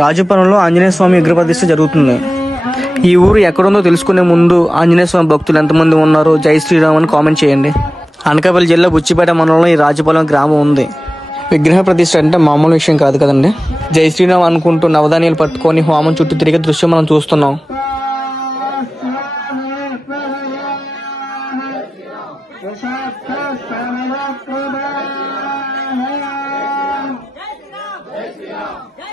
రాజపురంలో ఆంజనేయ స్వామి విగ్రహ ప్రతిష్ఠ జరుగుతుంది. ఈ ఊరు ఎక్కడుందో తెలుసుకునే ముందు ఆంజనేయ స్వామి భక్తులు ఎంతమంది ఉన్నారో జై శ్రీరామ్ అని కామెంట్ చేయండి. అనకాపల్లి జిల్లా బుచ్చిపేట మండలంలో ఈ రాజుపాలెం గ్రామం ఉంది. విగ్రహ ప్రతిష్ఠ అంటే మామూలు విషయం కాదు కదండి. జై శ్రీరామ్ అనుకుంటూ నవధాన్యాలు పట్టుకొని హోమం చుట్టూ తిరిగే దృశ్యం మనం చూస్తున్నాం.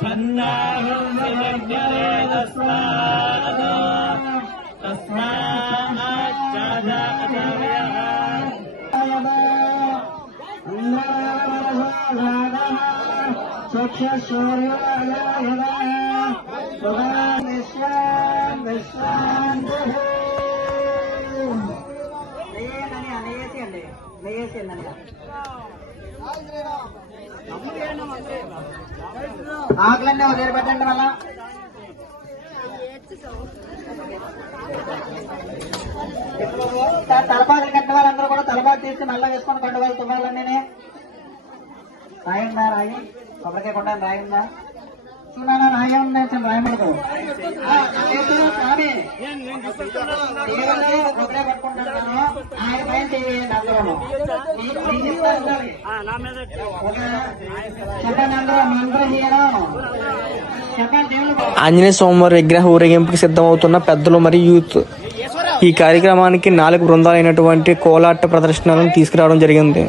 छन्दाहस्ताद तस्माच्चादाचार्यः వేసేయండి వేసేయండి అమ్మ ఆకులన్నీ ఒక దగ్గర పెట్టండి మళ్ళా. తలపాకులు కట్టిన వాళ్ళందరూ కూడా తలపాకు తీసి నల్ల వేసుకొని కండువాళ్ళు తుమ్మాలన్నీ రాయిందా రాయి. కొబ్బరికాయ కొట్టాను రాయిందా ఉన్నాయి రాయమడదు స్వామి పట్టుకుంటున్నాను ఆయన పైన చేయండి అందరూ చెప్పండి అందరూ మంత్రం చేయడం ఆంజనేయ స్వామివారి విగ్రహ ఊరేగింపుకి సిద్ధమవుతున్న పెద్దలు మరియు యూత్. ఈ కార్యక్రమానికి నాలుగు బృందాలైనటువంటి కోలాట ప్రదర్శనలను తీసుకురావడం జరిగింది.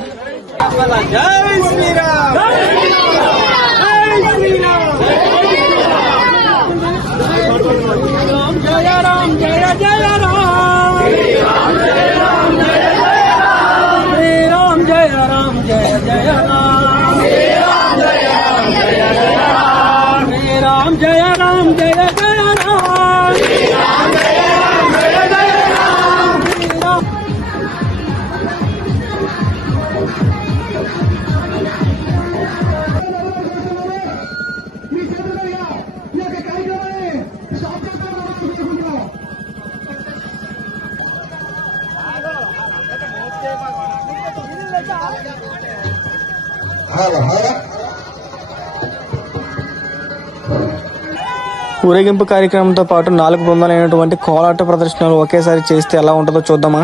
ఊరేగింపు కార్యక్రమంతో పాటు నాలుగు బృందాలైనటువంటి కోలాట ప్రదర్శనలు ఒకేసారి చేస్తే ఎలా ఉంటుందో చూద్దామా?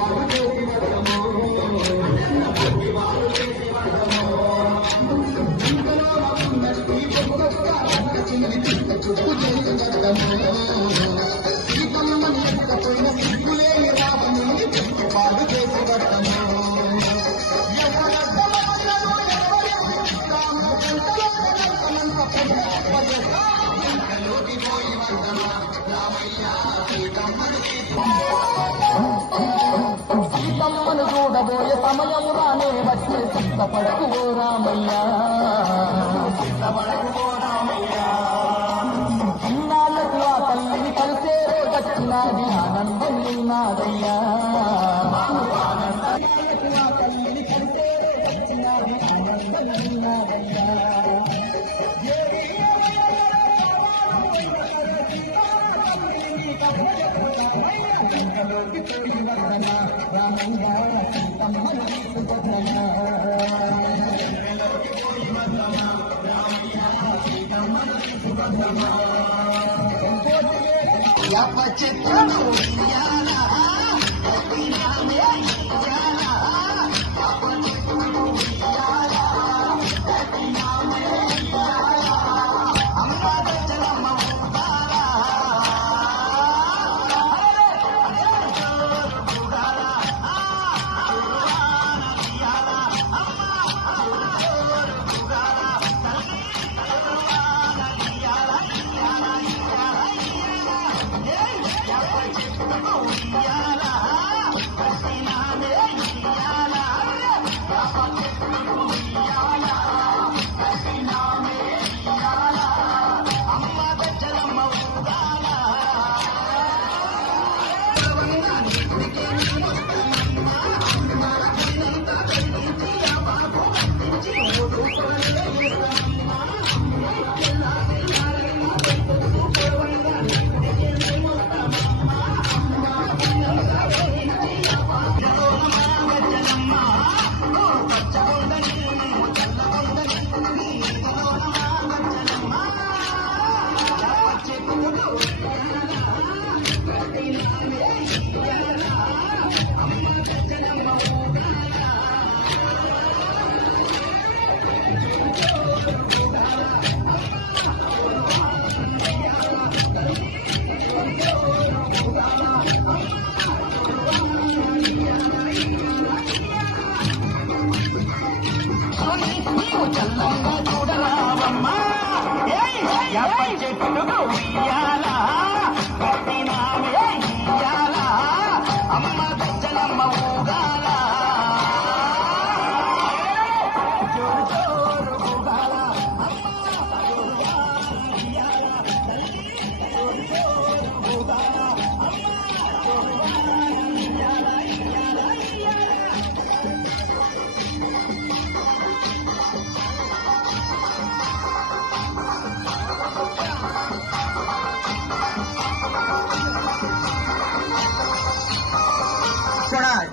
Father. చూడబోయే సమయము రానే వచ్చే సిద్ధపడకు ఓ రామయ్యా. యప్ప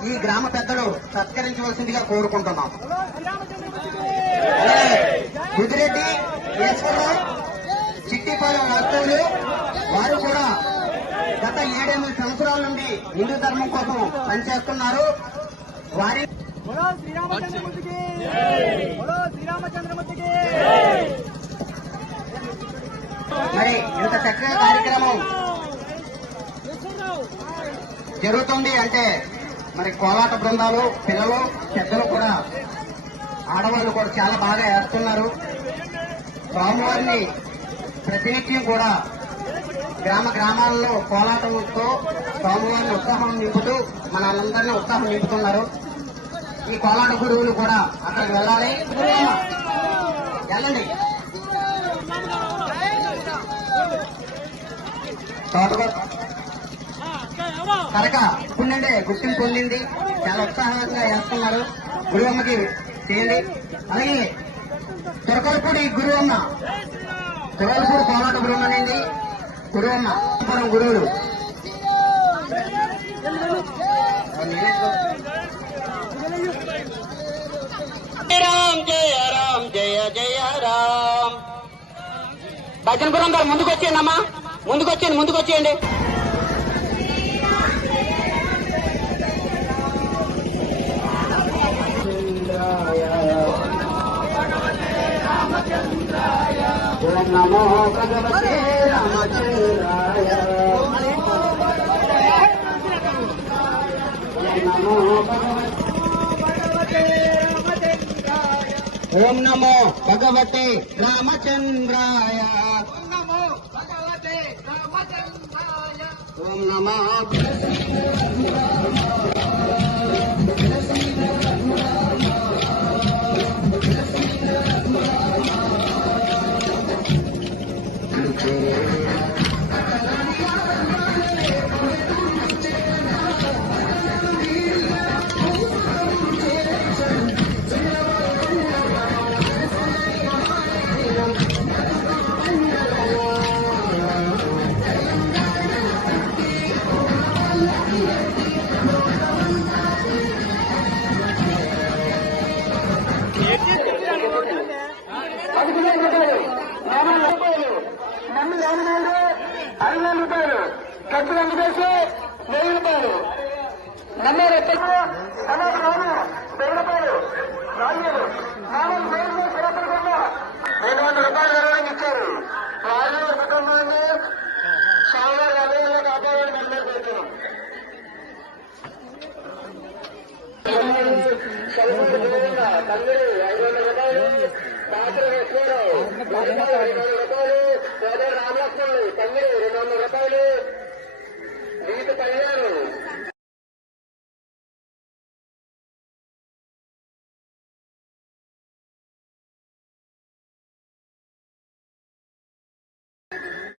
ఈ గ్రామ పెద్దలు సత్కరించవలసిందిగా కోరుకుంటున్నాం. ముదిరెడ్డి ఈశ్వరరావు చిట్టిపాలెం వస్తువులు వారు కూడా ఏడెనిమిది సంవత్సరాల నుండి హిందూ ధర్మం కోసం పనిచేస్తున్నారు. వారి మరి ఇంత చక్కగా కార్యక్రమం జరుగుతుంది అంటే మరి కోలాట బృందాలు పిల్లలు పెద్దలు కూడా ఆడవాళ్ళు కూడా చాలా బాగా వేస్తున్నారు స్వామివారిని ప్రతినిత్యం కూడా గ్రామ గ్రామాల్లో కోలాటంతో స్వామివారిని ఉత్సాహం నింపుతూ మనందరినీ ఉత్సాహం నింపుతున్నారు. ఈ కోలాట గురువులు కూడా అక్కడికి వెళ్ళాలి. వెళ్ళండి. తోటగా కనుక పుణ్యంటే గుర్తింపు పొందింది. చాలా ఉత్సాహంగా చేస్తున్నారు గురువమ్మకి చేయండి. అలాగే తొరకరపూడి గురువమ్మ. తొరకరపూడి కోలాట బృందం అనేది. గురువమ్మ పురం గురువులు. రామ్ జయ రామ్ జయ జయ రామ్. భజన బృందాలు ముందుకు వచ్చేయండి అమ్మా. ముందుకు వచ్చేయండి ఓం నమో భగవతే రామచంద్రాయ ఓం నమో భగవతే రామచంద్రాయ ఓం నమో మందులు ఐదు వందల రూపాయలు. పాత్రలు ఎక్కువరావు ఐదు వందల రూపాయలు సోదరు రామలక్ష్మణులు రెండు వందల రూపాయలు నీటి కళ్యాణ్